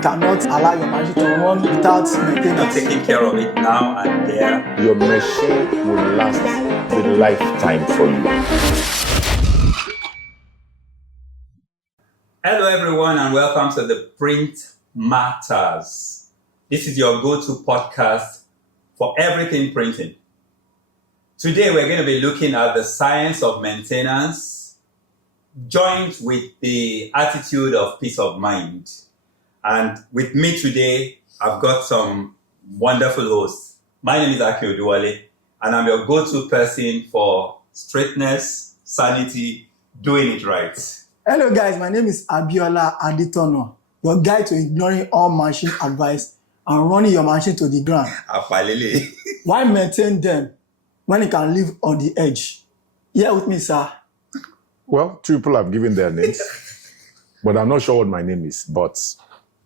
cannot allow your machine to run without maintenance. Taking care of it now and there. Your machine will last the lifetime for you. Hello everyone and welcome to the Print Matters. This is your go-to podcast for everything printing. Today we're going to be looking at the science of maintenance joined with the attitude of peace of mind. And with me today, I've got some wonderful hosts. My name is Aki Oduwale, and I'm your go-to person for straightness, sanity, doing it right. Hello guys, my name is Abiola Aditono, your guide to ignoring all machine advice and running your machine to the ground. Apalele. Why maintain them when it can live on the edge? Here with me, sir. Well, two people have given their names, but I'm not sure what my name is. But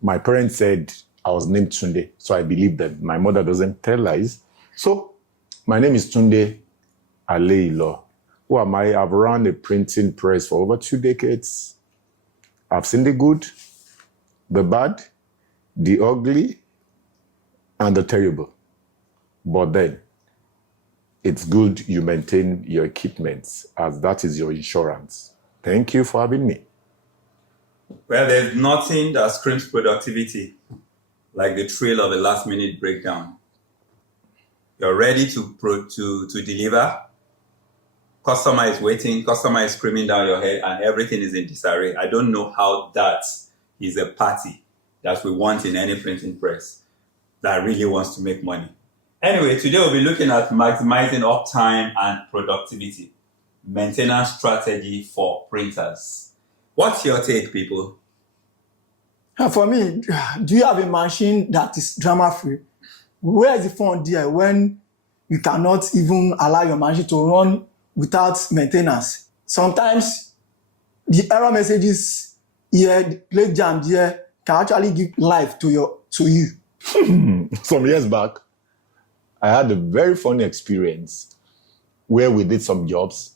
my parents said I was named Tunde, so I believe that my mother doesn't tell lies. So my name is Tunde Aleilo. Who am I? I've run a printing press for over 2 decades. I've seen the good, the bad, the ugly, and the terrible. But then, it's good you maintain your equipment, as that is your insurance. Thank you for having me. Well, there's nothing that screams productivity like the thrill of a last-minute breakdown. You're ready to deliver. Customer is waiting. Customer is screaming down your head, and everything is in disarray. I don't know how that is a party that we want in any printing press that really wants to make money. Anyway, today we'll be looking at maximizing uptime and productivity, maintenance strategy for printers. What's your take, people? For me, do you have a machine that is drama-free? Where is the fun there when you cannot even allow your machine to run without maintenance? Sometimes the error messages here, the plate jam here, can actually give life to you. Some years back, I had a very funny experience where we did some jobs,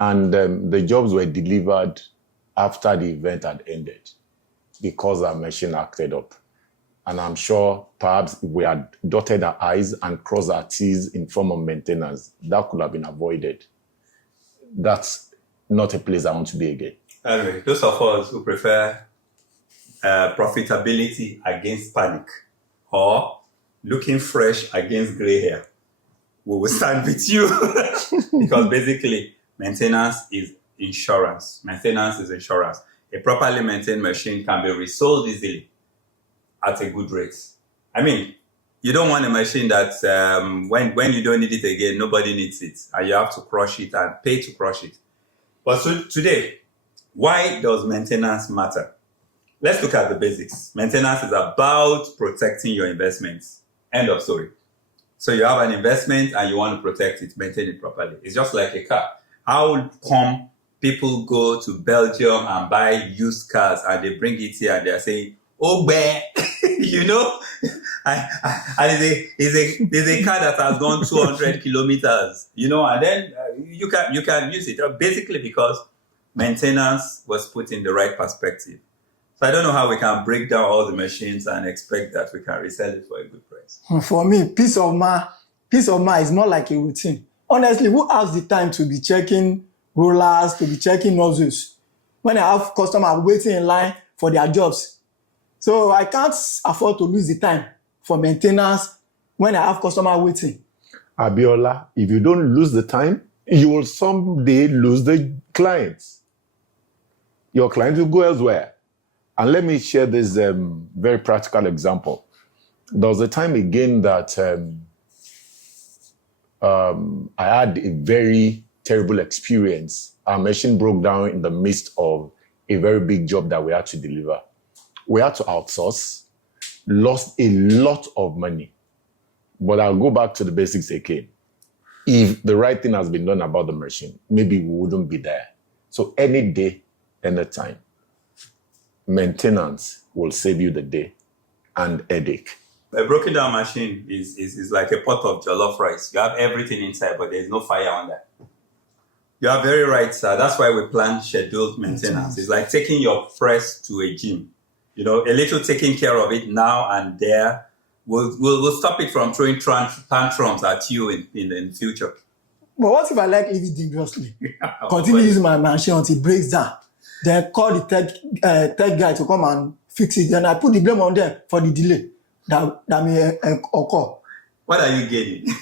and the jobs were delivered after the event had ended because our machine acted up. And I'm sure perhaps if we had dotted our I's and crossed our T's in form of maintenance, that could have been avoided. That's not a place I want to be again. Anyway, those of us who prefer profitability against panic or looking fresh against gray hair, we will stand with you. Because basically, maintenance is insurance. Maintenance is insurance. A properly maintained machine can be resold easily at a good rate. I mean, you don't want a machine that when you don't need it again, nobody needs it, and you have to crush it and pay to crush it. But so today, why does maintenance matter? Let's look at the basics. Maintenance is about protecting your investments. End of story. So you have an investment and you want to protect it, maintain it properly. It's just like a car. How come people go to Belgium and buy used cars and they bring it here and they're saying, oh, bear, you know? And it's a car that has gone 200 kilometers, you know, and then you can use it. Basically because maintenance was put in the right perspective. So I don't know how we can break down all the machines and expect that we can resell it for a good price. For me, peace of mind is more like a routine. Honestly, who has the time to be checking rollers, to be checking nozzles when I have customers waiting in line for their jobs? So I can't afford to lose the time for maintenance when I have customers waiting. Abiola, if you don't lose the time, you will someday lose the clients. Your clients will go elsewhere. And let me share this very practical example. There was a time again that I had a very terrible experience. Our machine broke down in the midst of a very big job that we had to deliver. We had to outsource, lost a lot of money. But I'll go back to the basics again. If the right thing has been done about the machine, maybe we wouldn't be there. So any day, any time, maintenance will save you the day and headache. A broken down machine is like a pot of jollof rice. You have everything inside, but there's no fire on that. You are very right, sir. That's why we plan scheduled maintenance. It's like taking your press to a gym. You know, a little taking care of it now and there will stop it from throwing tantrums at you in the future. But what if I like leave it dangerously? Continue using my machine until it breaks down. Then call the tech guy to come and fix it. Then I put the blame on them for the delay that may occur. What are you getting?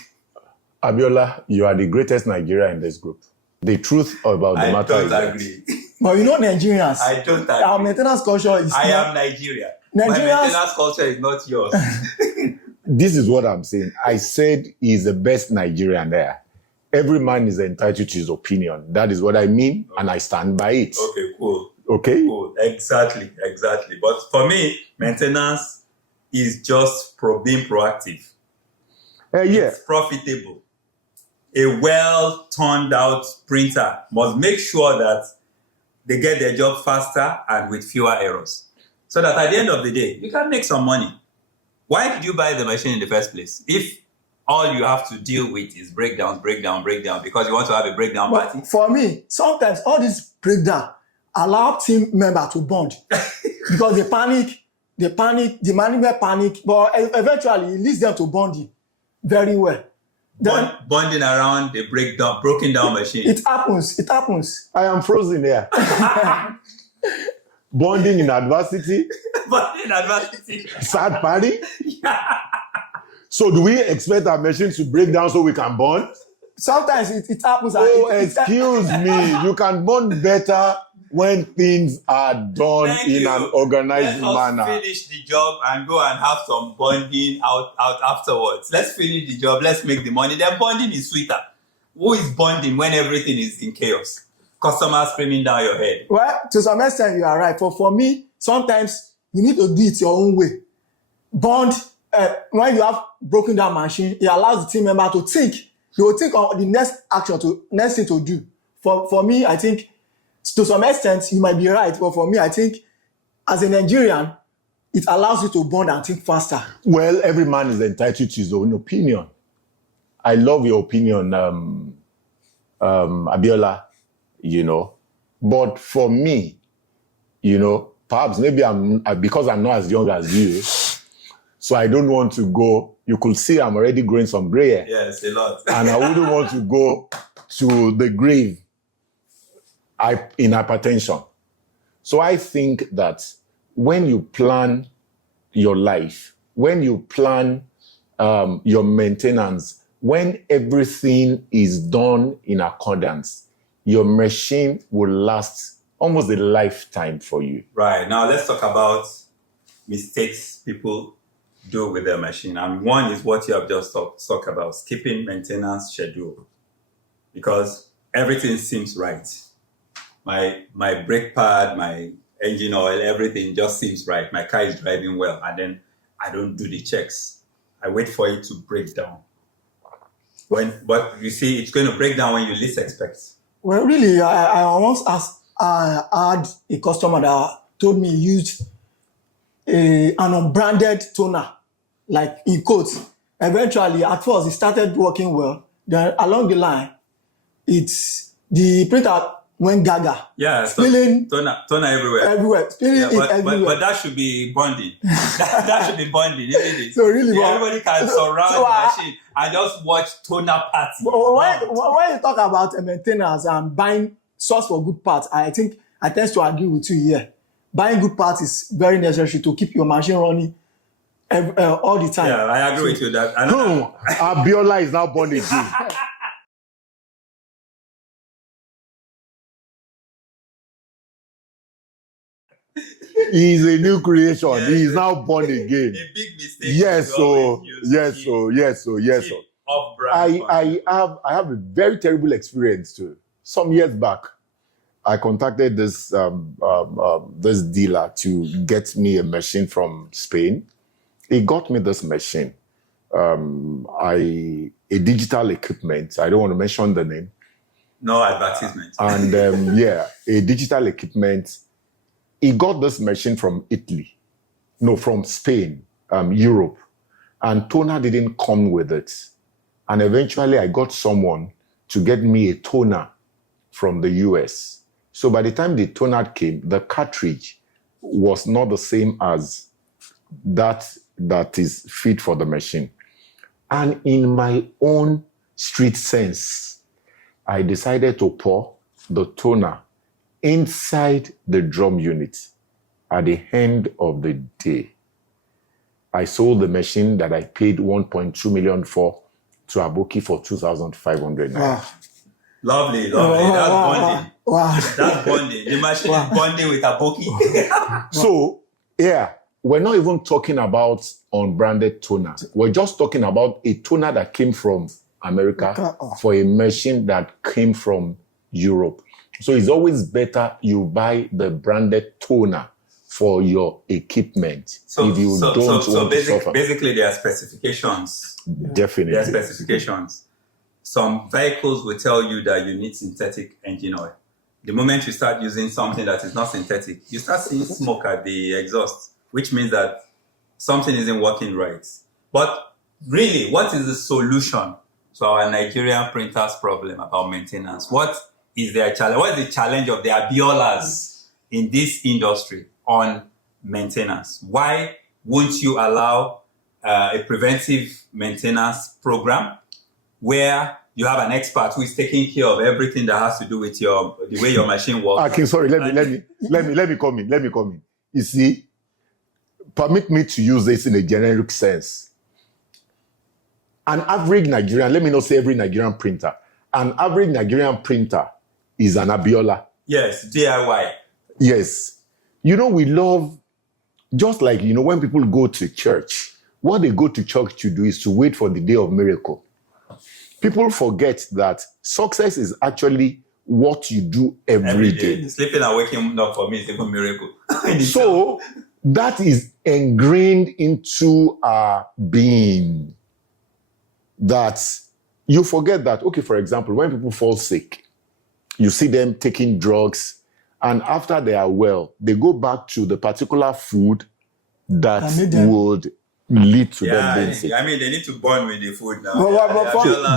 Abiola, you are the greatest Nigerian in this group. The truth about the matter is I don't agree. But you know Nigerians. I don't agree. Our maintenance culture is I am Nigeria. My maintenance culture is not yours. This is what I'm saying. I said he's the best Nigerian there. Every man is entitled to his opinion. That is what I mean, and I stand by it. Okay, cool. Okay? Cool. Exactly. But for me, maintenance is just being proactive. Yeah. It's profitable. A well-turned-out printer must make sure that they get their job faster and with fewer errors. So that at the end of the day, you can make some money. Why did you buy the machine in the first place? If all you have to deal with is breakdown, because you want to have a breakdown But party. for me, sometimes all this breakdown allow team member to bond because they panic, the management panic, but eventually it leads them to bonding very well. Then Bonding around a broken down machine. it happens. I am frozen here. Bonding in adversity. Bonding in adversity. Sad party. So do we expect our machines to break down so we can bond? Sometimes it happens. Oh, excuse me. You can bond better when things are done in an organized manner. Let's finish the job and go and have some bonding out afterwards. Let's finish the job. Let's make the money. Then bonding is sweeter. Who is bonding when everything is in chaos? Customers screaming down your head. Well, to some extent, you are right. But for me, sometimes you need to do it your own way. Bond, when you have broken down machine, it allows the team member to think. They will think on the next thing to do. For me, I think, to some extent, you might be right. But for me, I think, as a Nigerian, it allows you to bond and think faster. Well, every man is entitled to his own opinion. I love your opinion, Abiola, you know. But for me, you know, perhaps maybe because I'm not as young as you, so I don't want to go. You could see I'm already growing some gray hair. Yes, a lot. And I wouldn't want to go to the grave in hypertension. So I think that when you plan your life, when you plan your maintenance, when everything is done in accordance, your machine will last almost a lifetime for you. Right. Now let's talk about mistakes people do with their machine. And one is what you have just talked about, skipping maintenance schedule. Because everything seems right. My brake pad, my engine oil, everything just seems right. My car is driving well. And then I don't do the checks. I wait for it to break down. But you see, it's going to break down when you least expect. Well, really, I once had a customer that told me he used an unbranded toner, like in quotes. Eventually, at first, it started working well. Then along the line, the printer went gaga. Yeah, spilling toner everywhere. Everywhere. But that should be bonding. that should be bonding, isn't it? So really, everybody can surround the machine and just watch toner party. When you talk about maintenance and buying source for good parts, I think I tend to agree with you here. Buying good parts is very necessary to keep your machine running all the time. Yeah, I agree with you that. Abiola is now born again. He's a new creation. Yes. He is now born again. A big mistake. Yes, so. I have a very terrible experience too. Some years back, I contacted this this dealer to get me a machine from Spain. He got me this machine, a digital equipment. I don't want to mention the name. No advertisement. And a digital equipment. He got this machine from from Spain, Europe, and toner didn't come with it. And eventually I got someone to get me a toner from the US. So by the time the toner came, the cartridge was not the same as that is fit for the machine. And in my own street sense, I decided to pour the toner inside the drum unit. At the end of the day, I sold the machine that I paid 1.2 million for to Aboki for 2,500 naira. Wow. Lovely. That's bonding. Wow. That's bonding. The machine is bonding with Aboki. So, yeah, we're not even talking about unbranded toner. We're just talking about a toner that came from America for a machine that came from Europe. So it's always better you buy the branded toner for your equipment if you don't want to suffer. Basically, there are specifications. Definitely. There are specifications. Some vehicles will tell you that you need synthetic engine oil. The moment you start using something that is not synthetic, you start seeing smoke at the exhaust, which means that something isn't working right. But really, what is the solution to our Nigerian printers' problem about maintenance? What is their challenge? What is the challenge of the Abiolas in this industry on maintenance? Why won't you allow a preventive maintenance program where you have an expert who is taking care of everything that has to do with the way your machine works? Okay, sorry, let me come in. You see, permit me to use this in a generic sense. An average Nigerian, let me not say every Nigerian printer, an average Nigerian printer is an Abiola. Yes, DIY. Yes. You know, we love, just like, you know, when people go to church, what they go to church to do is to wait for the day of miracle. People forget that success is actually what you do every day. Sleeping and waking up for me is a miracle. So that is ingrained into our being, that you forget that, okay, for example, when people fall sick, you see them taking drugs, and after they are well, they go back to the particular food that would lead to them being sick. I mean, they need to bond with the food now.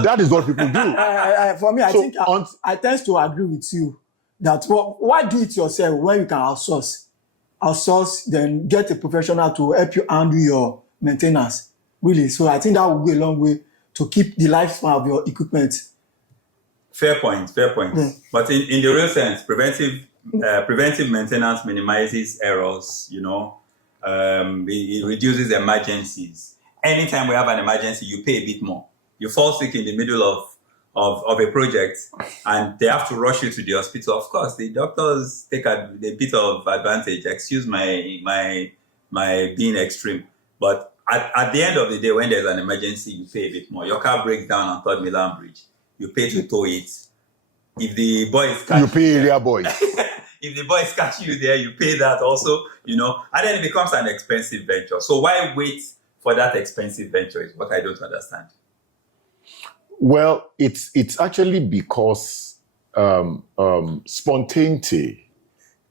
That is what people do. For me, I tend to agree with you that why do it yourself when you can outsource? Outsource, then get a professional to help you handle your maintenance. Really. So I think that will go a long way to keep the lifespan of your equipment. Fair point. Yeah. But in the real sense, preventive maintenance minimizes errors, you know. It reduces emergencies. Anytime we have an emergency, you pay a bit more. You fall sick in the middle of a project and they have to rush you to the hospital. Of course, the doctors take a bit of advantage. Excuse my being extreme. But at the end of the day, when there's an emergency, you pay a bit more. Your car breaks down on Third Milan Bridge. You pay to tow it. If the boys catch you pay area boys. If the boys catch you there, you pay that also, you know, and then it becomes an expensive venture. So why wait for that expensive venture is what I don't understand. Well, it's actually because spontaneity,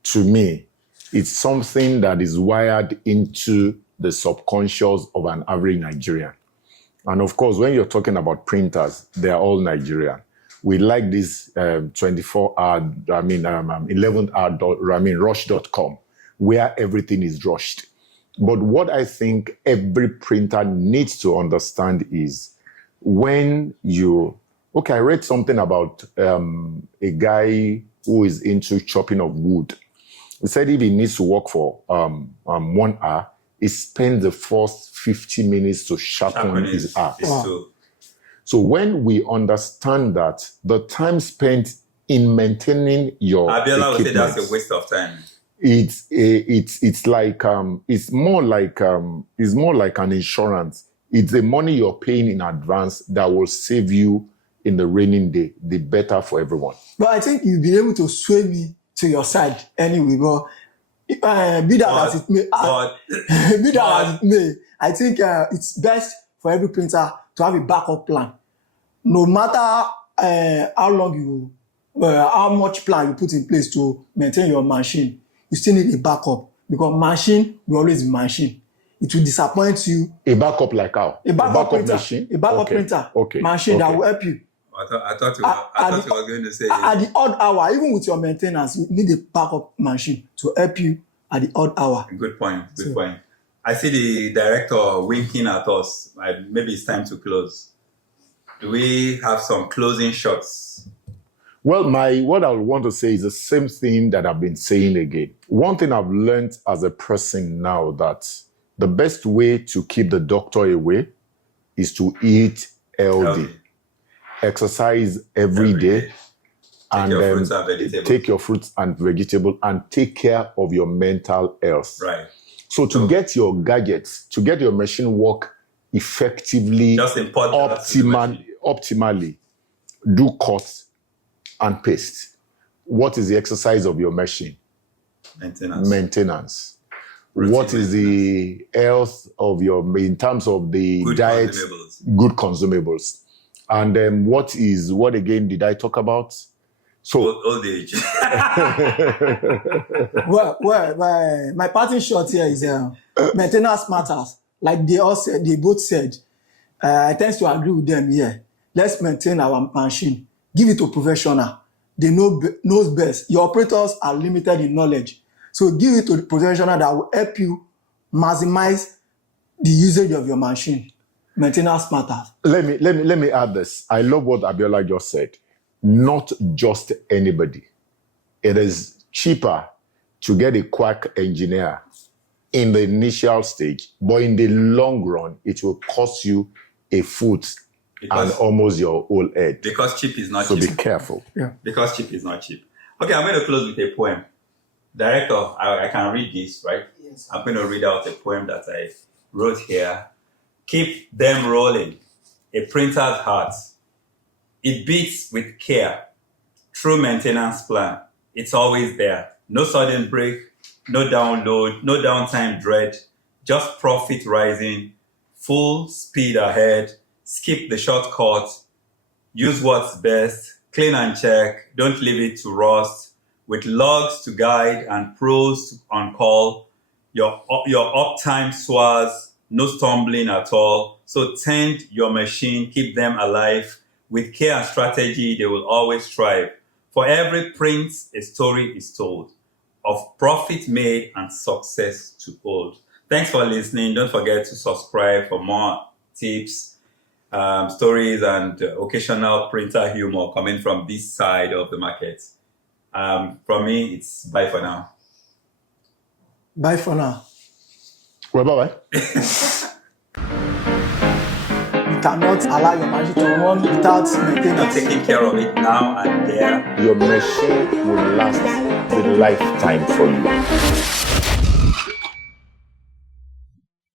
to me, it's something that is wired into the subconscious of an average Nigerian. And of course, when you're talking about printers, they're all Nigerian. We like this 24-hour, 11-hour, rush.com, where everything is rushed. But what I think every printer needs to understand is when I read something about a guy who is into chopping of wood. He said if he needs to work for 1 hour, he spends the first 50 minutes to sharpen his art. So when we understand that the time spent in maintaining your Abiola would say that's a waste of time. It's more like an insurance. It's the money you're paying in advance that will save you in the raining day. The better for everyone. But I think you'll be able to sway me to your side anyway. But be that as it may, I think it's best for every printer to have a backup plan. No matter how much plan you put in place to maintain your machine, you still need a backup, because machine will always be machine. It will disappoint you. A backup like how? A backup printer. Machine? A backup printer. Machine that will help you. I thought you were going to say at the odd hour, even with your maintenance, you need a backup machine to help you at the odd hour. Good point. Good point. I see the director winking at us. Maybe it's time to close. Do we have some closing shots? Well, what I want to say is the same thing that I've been saying again. One thing I've learned as a person now, that the best way to keep the doctor away is to eat healthy. Exercise every day. Take your fruits and vegetables. Take your fruits and vegetables and take care of your mental health. Right. So to get your gadgets, to get your machine work effectively, just import optimally, do cut and paste. What is the exercise of your machine? Maintenance. What is the health of in terms of the diet? Good consumables. And what again did I talk about? So old age. well, my parting shot here is maintenance matters. Like they both said. I tend to agree with them here. Let's maintain our machine. Give it to a professional. They knows best. Your operators are limited in knowledge. So give it to the professional that will help you maximize the usage of your machine. Maintenance matters. Let me add this. I love what Abiola just said. Not just anybody. It is cheaper to get a quack engineer in the initial stage, but in the long run, it will cost you a foot and almost your whole head. Because cheap is not cheap. So be careful. Yeah. Because cheap is not cheap. Okay, I'm going to close with a poem. Director, I can read this, right? Yes. I'm going to read out a poem that I wrote here. Keep them rolling. A printer's heart. It beats with care. True maintenance plan. It's always there. No sudden break, no download, no downtime dread. Just profit rising. Full speed ahead. Skip the shortcut. Use what's best. Clean and check. Don't leave it to rust. With logs to guide and pros on call. Your uptime soars. No stumbling at all. So tend your machine. Keep them alive. With care and strategy, they will always thrive. For every print, a story is told of profit made and success to hold. Thanks for listening. Don't forget to subscribe for more tips, stories, and occasional printer humor coming from this side of the market. From me, it's bye for now. Bye for now. Well, bye-bye. You cannot allow your machine to run without maintenance. Taking care of it now and there. Your machine will last a lifetime for you.